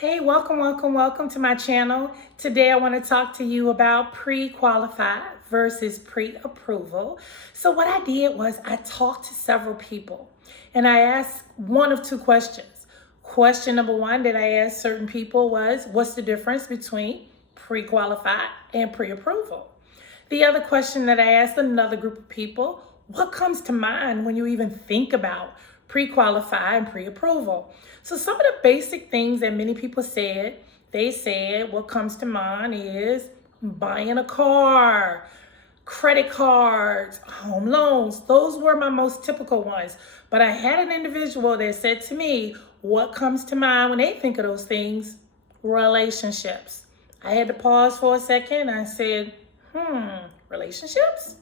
Hey, welcome to my channel. Today I want to talk to you about pre-qualify versus pre-approval. So what I did was I talked to several people and I asked one of two questions. Question number one that I asked certain people was, what's the difference between pre-qualify and pre-approval? The other question that I asked another group of people, what comes to mind when you even think about pre-qualify and pre-approval? So some of the basic things that many people said, they said what comes to mind is buying a car, credit cards, home loans. Those were my most typical ones. But I had an individual that said to me, what comes to mind when they think of those things? Relationships. I had to pause for a second. I said, relationships?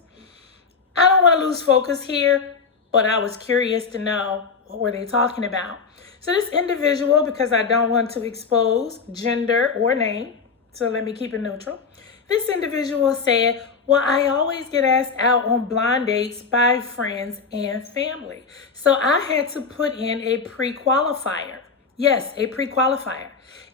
I don't want to lose focus here, but I was curious to know what were they talking about. So this individual, because I don't want to expose gender or name, so let me keep it neutral. This individual said, well, I always get asked out on blind dates by friends and family. So I had to put in a pre-qualifier. Yes, a pre-qualifier.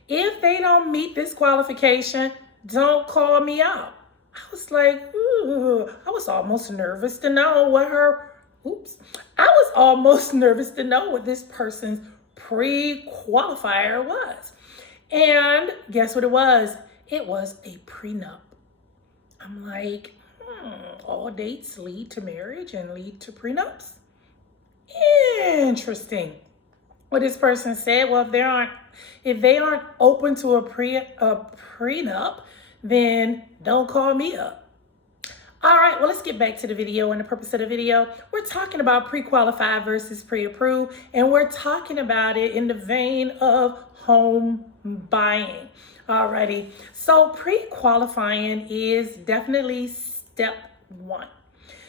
If they don't meet this qualification, don't call me out. I was like, ooh, I was almost nervous to know what this person's pre-qualifier was. And guess what it was? It was a prenup. I'm like, all dates lead to marriage and lead to prenups? Interesting. What this person said, well, if they aren't open to a prenup, then don't call me up. All right, well, let's get back to the video and the purpose of the video. We're talking about pre-qualify versus pre-approved, and we're talking about it in the vein of home buying. Alrighty, so pre-qualifying is definitely step one.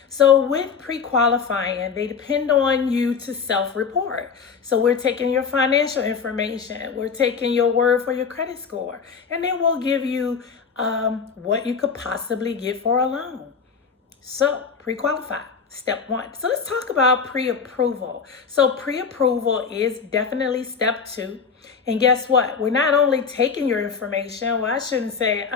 So with pre-qualifying, they depend on you to self-report. So we're taking your financial information, we're taking your word for your credit score, and then we'll give you what you could possibly get for a loan. So pre-qualify, step one. So let's talk about pre-approval. So pre-approval is definitely step two. And guess what? We're not only taking your information, well, I shouldn't say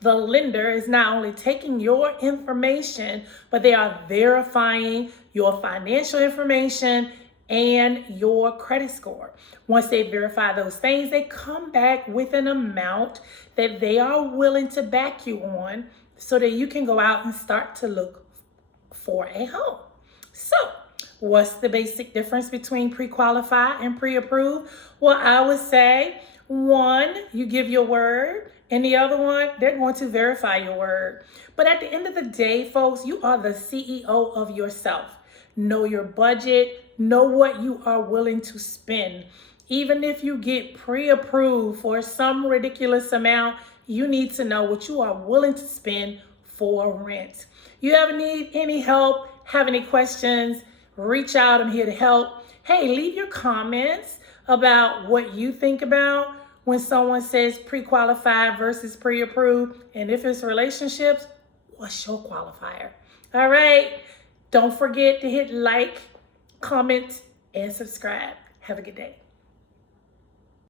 the lender is not only taking your information, but they are verifying your financial information and your credit score. Once they verify those things, they come back with an amount that they are willing to back you on so that you can go out and start to look for a home. So what's the basic difference between pre-qualify and pre-approved? Well, I would say one, you give your word, and the other one, they're going to verify your word. But at the end of the day, folks, you are the CEO of yourself. Know your budget, know what you are willing to spend. Even if you get pre-approved for some ridiculous amount, you need to know what you are willing to spend for rent. You ever need any help, have any questions, reach out. I'm here to help. Hey, leave your comments about what you think about when someone says pre-qualified versus pre-approved. And if it's relationships, what's your qualifier? All right. Don't forget to hit like, comment, and subscribe. Have a good day.